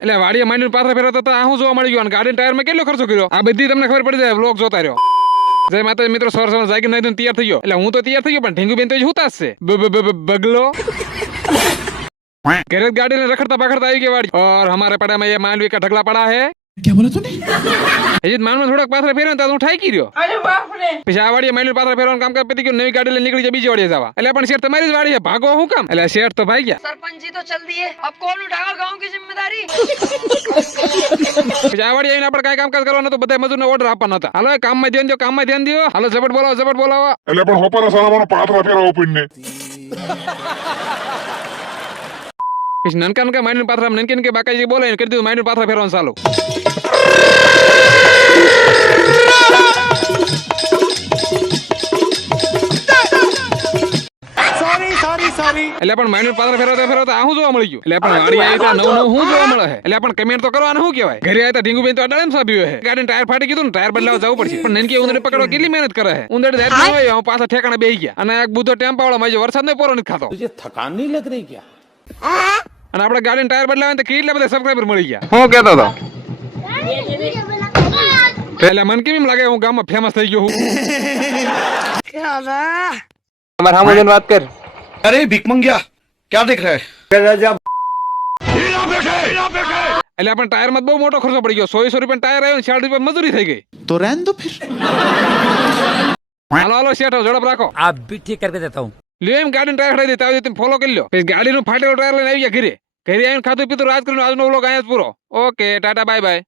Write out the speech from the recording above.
એટલે વાડીએ માંડીને પાછા ફેરવતા હતા હું જોવા મળી ગયો અને ગાડીના ટાયરમાં કેટલો ખર્ચો કર્યો આ બધી તમને ખબર પડી જાય વ્લોગ જોતા રહ્યો જય માતા મિત્રો સવાર સવાર જાગી નહીં તૈયાર થઈ ગયો એટલે હું તો તૈયાર થઈ ગયો પણ ઢીંગુ બેન તો હુતા જ છે બગલો ઘરે गाड़ी ने रखड़ता पकड़ता आई के वाड़ी और हमारे पड़ा में ये मांडवी का ढगला पड़ा है क्या बोला तूने अजीत मान में थोड़ा पाथरा फेरन ता उठाई की रयो अरे बाप रे પછી આ વાડીએ માંડવી પાથરા ફેરવાનું કામ કરતી કે નવી ગાડી લઈને નીકળી જાય બીજી વાડીએ જવા એટલે પણ શેઠ તમારી જ વાડી છે ભાગો હું કામ એટલે શેઠ તો ભાઈ ગયા सरपंच जी तो चल दिए अब कौन उठाएगा गांव की जिम्मेदारी પછી આ વાડીએ આવીને આપણે કાંઈ કામકાજ કરવાનું તો બધા મજૂરને ઓર્ડર આપવાના હતા હાલો કામમાં ધ્યાન દો હાલો ઝપટ બોલાવો એટલે પણ હોપારા સારામાં પાથરા ફેરવો પડીને પછી નનકા માંડવી પાથરા નનકી બાકાજી બોલાવીને કરી દીધું માંડવી પાથરા ફેરવાનું ચાલુ सॉरी એટલે પણ માઇનર પાત્ર ફેરવતા આ હું જોવા મળી ગયું એટલે પણ ગાડી આવી તા નવ હું જોવા મળે છે એટલે પણ કમેન્ટ તો કરવાનું શું કહેવાય ઘરે આવ્યા ઢીંગુ બેન તો અડાળેમ સાબ્યું છે ગાડીનું ટાયર ફાટી ગયું ને ટાયર બદલાવા જવું પડશે પણ નનકી ઉંદરને પકડવા કેટલી મહેનત કરે છે ઉંદર ધાર ન હોય હું પાછા ઠેકાણે બેહી ગયા અને એક બુધો ટેમ્પા વાળો માજો વરસાદ ને પોરો નથી ખાતો तुझे थकान नहीं लग रही क्या અને આપણે ગાડીનું ટાયર બદલાવા તો કેટલા બધા સબસ્ક્રાઇબર મળી ગયા હું કહેતો હતો એટલે મન કેમ લાગે હું ગામમાં ફેમસ થઈ ગયો હું हमारे हम बात कर अरे भिकमंगिया क्या देख रहा है એટલે પણ ટાયર માં બહુ મોટો ખર્ચો પડી ગયો 100 રૂપિયા ટાયર આવ્યો 60 રૂપિયા મજૂરી થઈ ગઈ तो रहने दो फिर હાલો શેઠ ઝડપ રાખો आप भी ठीक करके देता हूँ લ્યો એમ ગાડીનું ટાયર હટાવી દેતા તમે ફોલો કરી લો પછી ગાડીનું ફાટેલું ટાયર લઈને આવી ગયા ઘરે આવીને ખાધું પીધું રાત કરીને આજનો વ્લોગ અહીંયા જ પૂરો ઓકે ટાટા બાય બાય